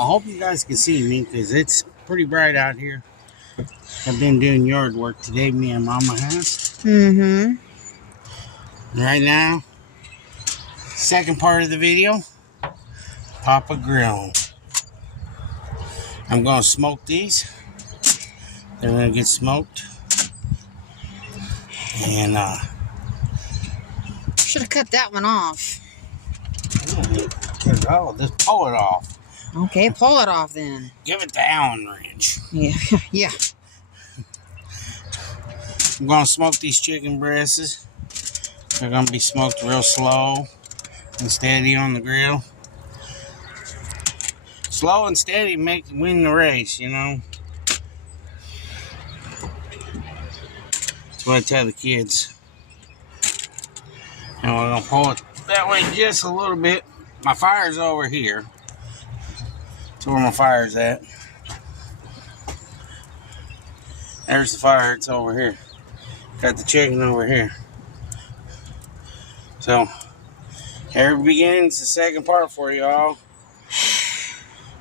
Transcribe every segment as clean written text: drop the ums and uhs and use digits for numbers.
I hope you guys can see me because it's pretty bright out here. I've been doing yard work today, me and Mama has. Right now, second part of the video, Papa Grill. I'm going to smoke these. They're going to get smoked. And, should have cut that one off. Oh, just pull it off. Okay, pull it off then. Give it the Allen wrench. Yeah, yeah. I'm going to smoke these chicken breasts. They're going to be smoked real slow and steady on the grill. Slow and steady win the race, you know. That's what I tell the kids. And we're going to pull it that way just a little bit. My fire's over here. That's where my fire's at. There's the fire. It's over here. Got the chicken over here. So, here begins the second part for y'all.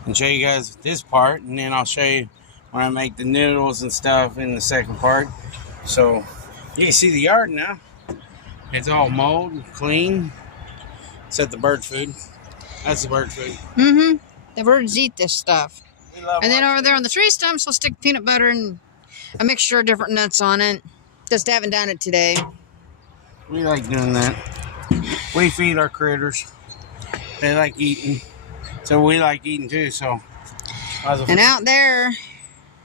I'll show you guys this part, and then I'll show you when I make the noodles and stuff in the second part. So, you can see the yard now. It's all mowed, clean. Except the bird food. That's the bird food. The birds eat this stuff. And then over there on the tree stumps, we'll stick peanut butter and a mixture of different nuts on it. Just haven't done it today. We like doing that. We feed our critters. They like eating. So we like eating too, so. And out there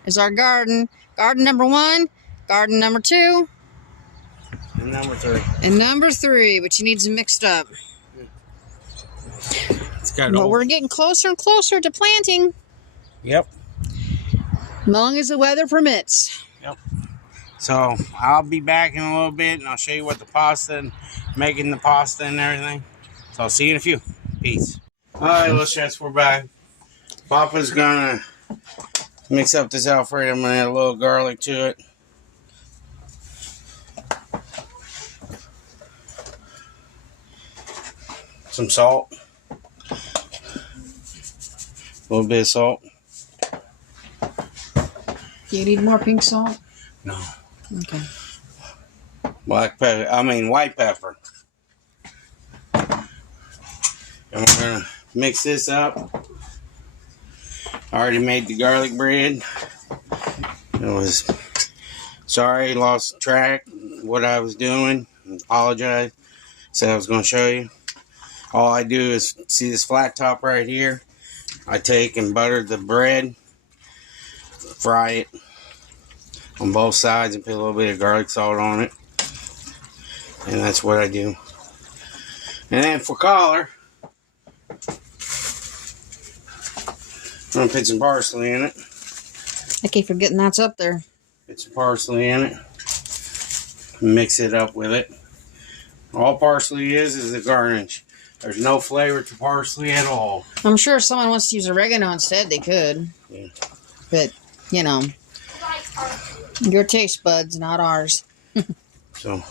is our garden. Garden number 1, garden number 2. And number 3. And number 3, which needs mixed up. But we're getting closer and closer to planting. Yep. As long as the weather permits. Yep. So I'll be back in a little bit and I'll show you what the pasta and making the pasta and everything. So I'll see you in a few. Peace. Alright, little chefs, we're back. Papa's gonna mix up this Alfredo. I'm gonna add a little garlic to it. Some salt. A little bit of salt. Do you need more pink salt? No. Okay. White pepper. And we're gonna mix this up. I already made the garlic bread. Sorry, lost track of what I was doing. Apologize. Said I was gonna show you. All I do is see this flat top right here. I take and butter the bread, fry it on both sides, and put a little bit of garlic salt on it. And that's what I do. And then for color, I'm going to put some parsley in it. I keep forgetting that's up there. Put some parsley in it. Mix it up with it. All parsley is a garnish. There's no flavor to parsley at all. I'm sure if someone wants to use oregano instead, they could. Yeah. But, you know, your taste buds, not ours. So,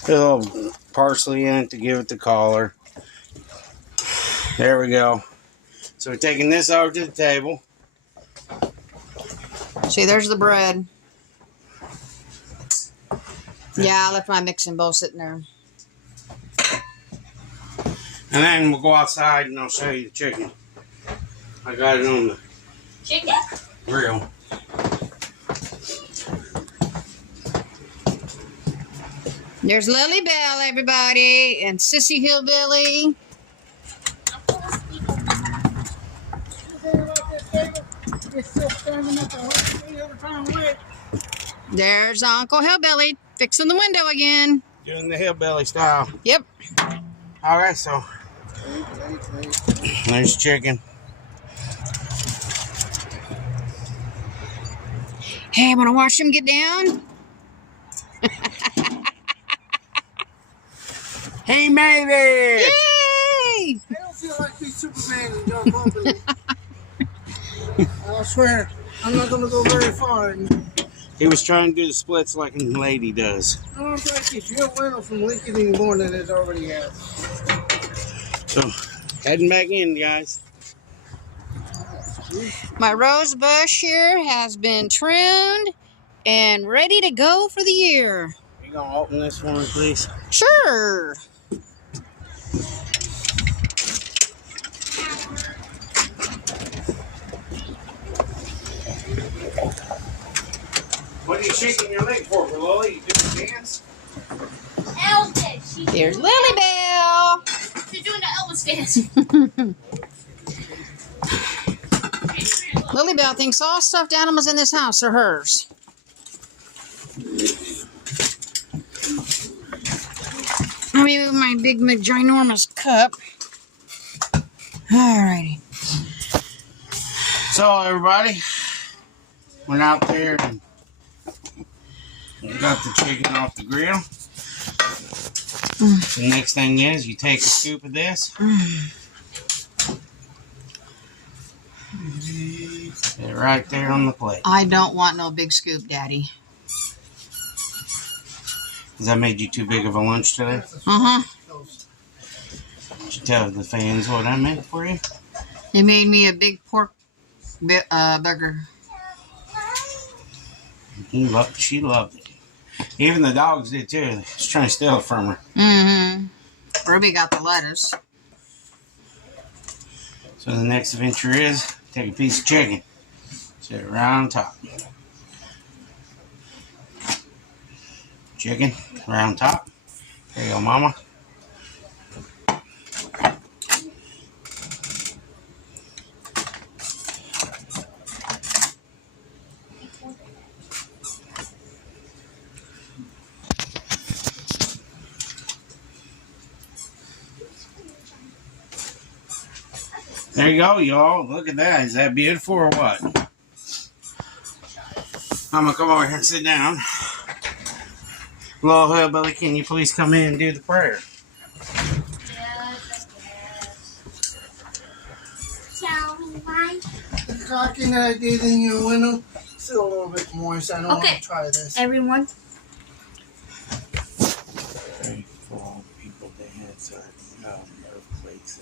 put a little parsley in it to give it the color. There we go. So we're taking this over to the table. See, there's the bread. Yeah, I left my mixing bowl sitting there. And then we'll go outside and I'll show you the chicken. I got it on the grill. There's Lily Bell, everybody, and Sissy Hillbilly. There's Uncle Hillbilly fixing the window again. Doing the hillbilly style. Yep. Alright, so there's chicken. Hey, I want to watch him get down. He made it! Yay! I don't feel like being Superman and jump over it. I swear, I'm not going to go very far. He was trying to do the splits like a lady does. No, I'm like if you're winning from Lincoln anymore than it already has. So, heading back in, guys. My rose bush here has been trimmed and ready to go for the year. You gonna open this for me, please? Sure. What are you shaking your leg for, Lily? You doing a dance? Elvis. There's Lily Bell. She's doing the Elvis dance. Lily Bell thinks all stuffed animals in this house are hers. Let me move my big, ginormous cup. Alrighty. So, everybody, went out there and got the chicken off the grill. The next thing is you take a scoop of this. Put it right there on the plate. I don't want no big scoop, Daddy. Has that made you too big of a lunch today? Uh-huh. Did you tell the fans what I made for you? You made me a big pork burger. She loved it. Even the dogs did too. They was trying to steal it from her. Mm-hmm. Ruby got the lettuce. So the next adventure is take a piece of chicken, set it right on top. Chicken right on top. There you go, Mama. There you go, y'all. Look at that. Is that beautiful or what? I'm going to come over here and sit down. Little hillbilly, can you please come in and do the prayer? Yes. Tell me why. The caulking that I did in your window, still a little bit moist. I don't want to try this. Everyone. Pray for all people that had earthquakes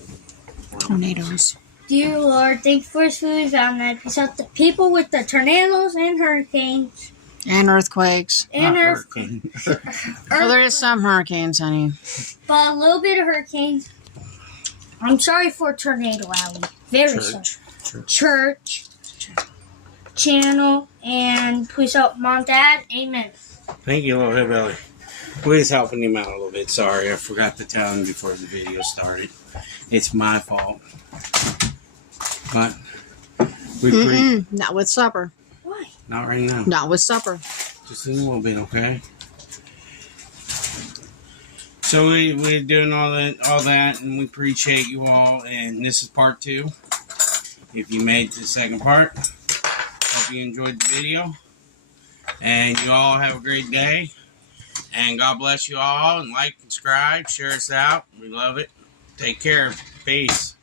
and Tornadoes. Dear Lord, thank you for this food found that peace out the people with the tornadoes and hurricanes. And earthquakes. And hurricane. Well, there is some hurricanes, honey. But a little bit of hurricanes. I'm sorry for Tornado Alley. Very sorry. Church. Channel. And please help Mom, Dad. Amen. Thank you, little hillbilly. We was helping him out a little bit. Sorry, I forgot to tell him before the video started. It's my fault. But we Not with supper. Why? not right now. Not with supper. Just in a little bit, okay? So we're doing all that, and we appreciate you all. And this is part 2. If you made it to the second part, hope you enjoyed the video. And you all have a great day. And God bless you all. And like, subscribe, share us out. We love it. Take care. Peace.